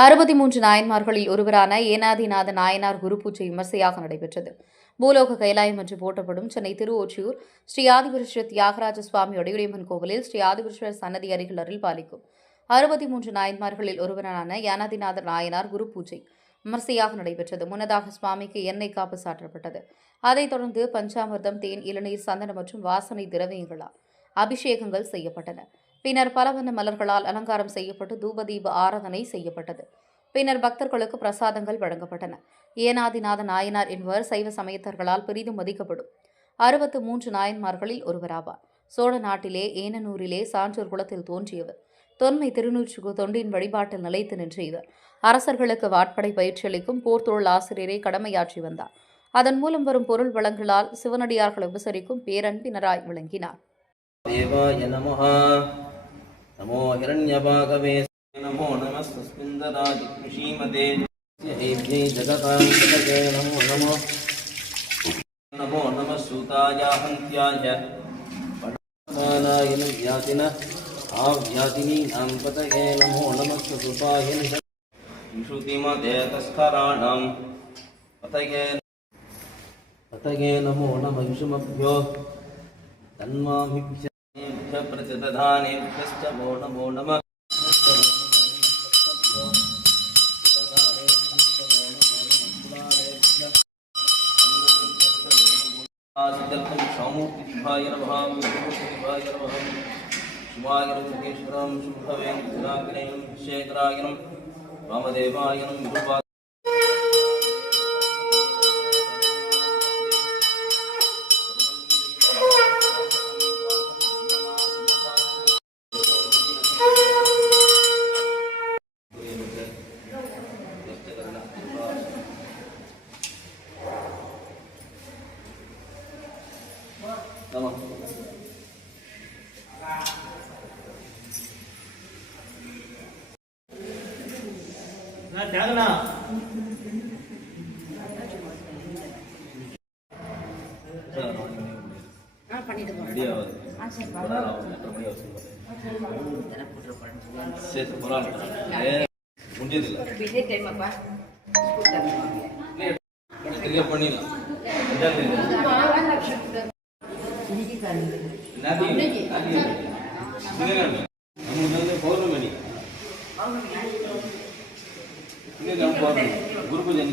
63 நாயன்மார்களில் ஒருவரான ஏனாதிநாத நாயனார் குரு பூஜை விமர்சையாக நடைபெற்றது. பூலோக கைலாயம் என்று போற்றப்படும் சென்னை திருவொற்றியூர் ஸ்ரீ ஆதிபுருஷ தியாகராஜ சுவாமி ஒடையுடையம்மன் கோவிலில் ஸ்ரீ ஆதிபுருஷர் சன்னதி அருகில் அருள் பாலிக்கும் 63 நாயன்மார்களில் ஒருவரான யானாதிநாத நாயனார் குரு பூஜை விமர்சையாக நடைபெற்றது. முன்னதாக சுவாமிக்கு எண்ணெய் காப்பு சாற்றப்பட்டது. அதைத் தொடர்ந்து பஞ்சாமிர்தம், தேன், இளநீர், சந்தனம் மற்றும் வாசனை திரவியங்களால் அபிஷேகங்கள் செய்யப்பட்டன. பின்னர் பலவண்ண மலர்களால் அலங்காரம் செய்யப்பட்டு தூபதீப ஆராதனை செய்யப்பட்டது. பின்னர் பக்தர்களுக்கு பிரசாதங்கள் வழங்கப்பட்டன. ஏனாதிநாத நாயனார் என்பவர் சைவ சமயத்தர்களால் பெரிதும் மதிக்கப்படும் 63 நாயன்மார்களில் ஒருவராவார். சோழ நாட்டிலே ஏனனூரிலே சான்றோர் குலத்தில் தோன்றியவர். தொன்மை திருநூற்றுக்கு தொண்டின் வழிபாட்டில் நிலைத்து நின்ற இவர் அரசர்களுக்கு வாட்படை பயிற்சியளிக்கும் போர்த்தொழில் ஆசிரியரை கடமையாற்றி வந்தார். அதன் மூலம் வரும் பொருள் வளங்களால் சிவனடியார்களை உபசரிக்கும் பேரன்பினராய் விளங்கினார். नमो हिरण्यभागवे नमो नमस्तस्मिन्दराजिकृषीमते एभ्ये जगतान्तके नमो नमो नमो नमः सूताय हन्त्याय पठमानाय व्यातिन आव्यातिनीनां पतये नमो नमः सुपाय श्रुतिमते तस्कराणां पतये नमो नमः विषुमभ्यो तन्माभिभ्य प्रचदधानेभ्यश्च नमो नमः सौमूर्तिभाय नमः विभूतिभाय नमः शिवाय नमः शुभवे गुणाग्नेयं शेखरायनं वामदेवायनं विभुवा नमः ना त्यागना பண்ணிட்டு போறேன் ரெடியா ஆகுது சரி போலாம் முடிஞ்சது இல்ல பிஸி டைம் அப்பா ஸ்கூல் டைம் இல்ல பண்ணிடலாம் பௌர்ணமி குரு பூஜை